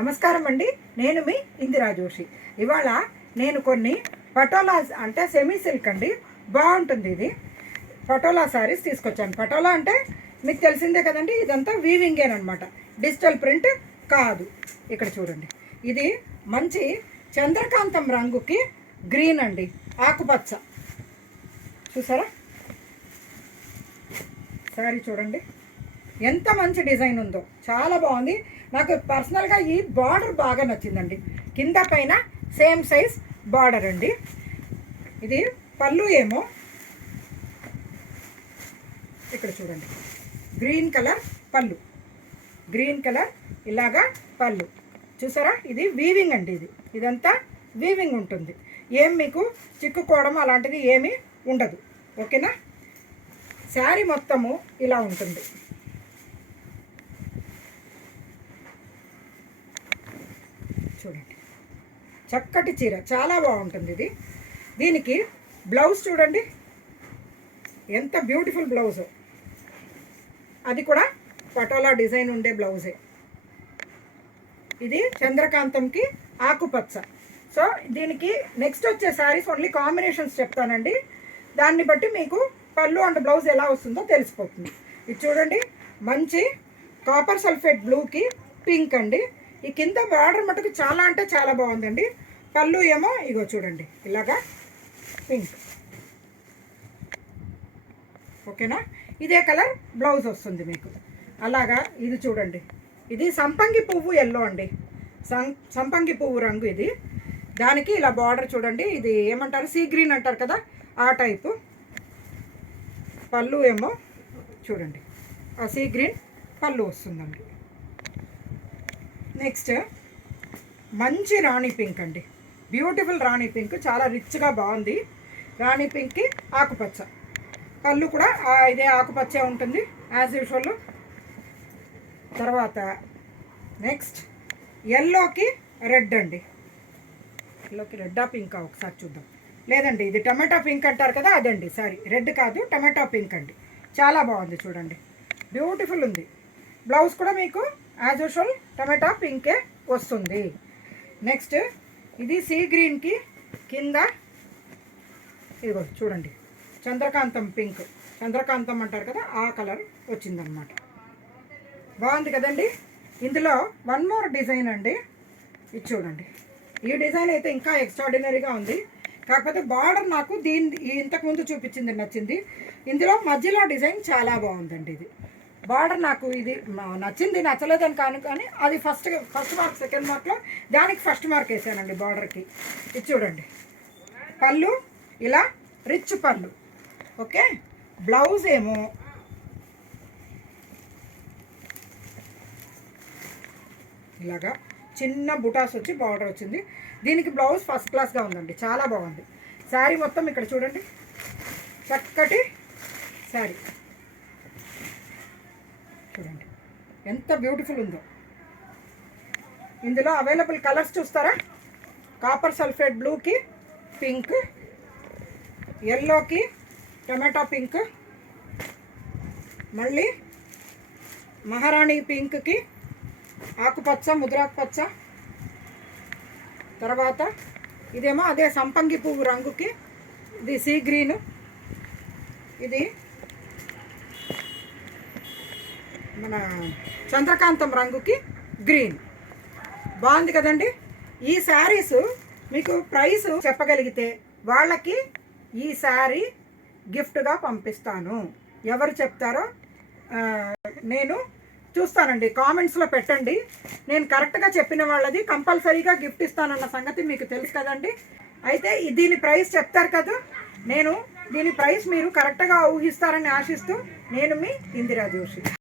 నమస్కారం అండి. నేను మీ ఇందిరా జోషి. ఇవాళ నేను కొన్ని పటోలా అంటే సెమీ సిల్క్ అండి, బాగుంటుంది ఇది. పటోలా శారీస్ తీసుకొచ్చాను. పటోలా అంటే మీకు తెలిసిందే కదండి, ఇదంతా వీవింగేనమాట, డిజిటల్ ప్రింట్ కాదు. ఇక్కడ చూడండి, ఇది మంచి చంద్రకాంతం రంగుకి గ్రీన్ అండి, ఆకుపచ్చ. చూసారా శారీ చూడండి, ఎంత మంచి డిజైన్ ఉందో, చాలా బాగుంది. నాకు పర్సనల్గా ఈ బార్డర్ బాగా నచ్చిందండి. కింద పైన సేమ్ సైజ్ బార్డర్ అండి. ఇది పళ్ళు ఏమో ఇక్కడ చూడండి, గ్రీన్ కలర్ పళ్ళు, గ్రీన్ కలర్ ఇలాగా పళ్ళు. చూసారా, ఇది వీవింగ్ అండి. ఇదంతా వీవింగ్ ఉంటుంది, ఏం మీకు చిక్కుకోవడం అలాంటిది ఏమీ ఉండదు. ఓకేనా. శారీ మొత్తము ఇలా ఉంటుంది. చూడండి, చక్కటి చీర, చాలా బాగుంటుంది ఇది. దీనికి బ్లౌజ్ చూడండి, ఎంత బ్యూటిఫుల్ బ్లౌజ్. అది కూడా పటోలా డిజైన్ ఉండే బ్లౌజే. ఇది చంద్రకాంతంకి ఆకుపచ్చ. సో దీనికి నెక్స్ట్ వచ్చే శారీస్ ఓన్లీ కాంబినేషన్స్ చెప్తానండి, దాన్ని బట్టి మీకు పళ్ళు అండ్ బ్లౌజ్ ఎలా వస్తుందో తెలిసిపోతుంది. ఇది చూడండి, మంచి కాపర్ సల్ఫేట్ బ్లూకి పింక్ అండి. ఈ కింద బార్డర్ మటుకు చాలా అంటే చాలా బాగుందండి. పళ్ళు ఏమో ఇగో చూడండి, ఇలాగా పింక్. ఓకేనా. ఇదే కలర్ బ్లౌజ్ వస్తుంది మీకు. అలాగా ఇది చూడండి, ఇది సంపంగి పువ్వు ఎల్లో అండి, సంపంగి పువ్వు రంగు ఇది. దానికి ఇలా బార్డర్ చూడండి, ఇది ఏమంటారు, సీ గ్రీన్ అంటారు కదా, ఆ టైపు. పళ్ళు ఏమో చూడండి, ఆ సీ గ్రీన్ పళ్ళు వస్తుందండి. నెక్స్ట్ మంచి రాణి పింక్ అండి, బ్యూటిఫుల్ రాణి పింక్, చాలా రిచ్గా బాగుంది. రాణి పింక్కి ఆకుపచ్చ, పళ్ళు కూడా ఇదే ఆకుపచ్చే ఉంటుంది యాజ్ యూజువల్. తర్వాత నెక్స్ట్ ఎల్లోకి రెడ్ అండి. ఎల్లోకి రెడ్డా పింకా ఒకసారి చూద్దాం. లేదండి, ఇది టమాటా పింక్ అంటారు కదా, అదండి. సారీ, రెడ్ కాదు, టమాటా పింక్ అండి. చాలా బాగుంది చూడండి, బ్యూటిఫుల్ ఉంది. బ్లౌజ్ కూడా మీకు యాజ్ యూజువల్ టమాటా పింకే వస్తుంది. నెక్స్ట్ ఇది సీ గ్రీన్కి కింద ఇదిగో చూడండి, చంద్రకాంతం పింక్, చంద్రకాంతం అంటారు కదా, ఆ కలర్ వచ్చిందనమాట. బాగుంది కదండి. ఇందులో వన్ మోర్ డిజైన్ అండి, ఇది చూడండి. ఈ డిజైన్ అయితే ఇంకా ఎక్స్ట్రాడినరీగా ఉంది. కాకపోతే బార్డర్ నాకు ఇంతకుముందు చూపించింది నచ్చింది. ఇందులో మధ్యలో డిజైన్ చాలా బాగుందండి. ఇది బార్డర్ నాకు ఇది నచ్చింది, నచ్చలేదని కాను, కానీ అది ఫస్ట్ మార్క్, సెకండ్ మార్క్లో దానికి ఫస్ట్ మార్క్ వేసానండి బార్డర్కి. ఇది చూడండి, పళ్ళు ఇలా రిచ్ పళ్ళు. ఓకే. బ్లౌజ్ ఏమో ఇలాగా చిన్న బుటాస్ వచ్చి బార్డర్ వచ్చింది. దీనికి బ్లౌజ్ ఫస్ట్ క్లాస్గా ఉందండి, చాలా బాగుంది. శారీ మొత్తం ఇక్కడ చూడండి, చక్కటి శారీ చూడండి, ఎంత బ్యూటిఫుల్ ఉందో. ఇందులో అవైలబుల్ కలర్స్ చూస్తారా, కాపర్ సల్ఫేట్ బ్లూకి పింక్, ఎల్లోకి టమాటా పింక్, మళ్ళీ మహారాణి పింక్కి ఆకుపచ్చ, ముద్రాకుపచ్చ, తర్వాత ఇదేమో అదే సంపంగి పువ్వు రంగుకి ఇది సీ గ్రీను, ఇది మన చంద్రకాంతం రంగుకి గ్రీన్. బాగుంది కదండి. ఈ శారీస్ మీకు ప్రైస్ చెప్పగలిగితే వాళ్ళకి ఈ శారీ గిఫ్ట్గా పంపిస్తాను. ఎవరు చెప్తారో నేను చూస్తానండి, కామెంట్స్లో పెట్టండి. నేను కరెక్ట్గా చెప్పిన వాళ్ళది కంపల్సరీగా గిఫ్ట్ ఇస్తానన్న సంగతి మీకు తెలుసు కదండి. అయితే దీని ప్రైస్ చెప్తారు కదా, నేను దీని ప్రైస్ మీరు కరెక్ట్గా ఊహిస్తారని ఆశిస్తూ నేను మీ ఇందిరా జోషి.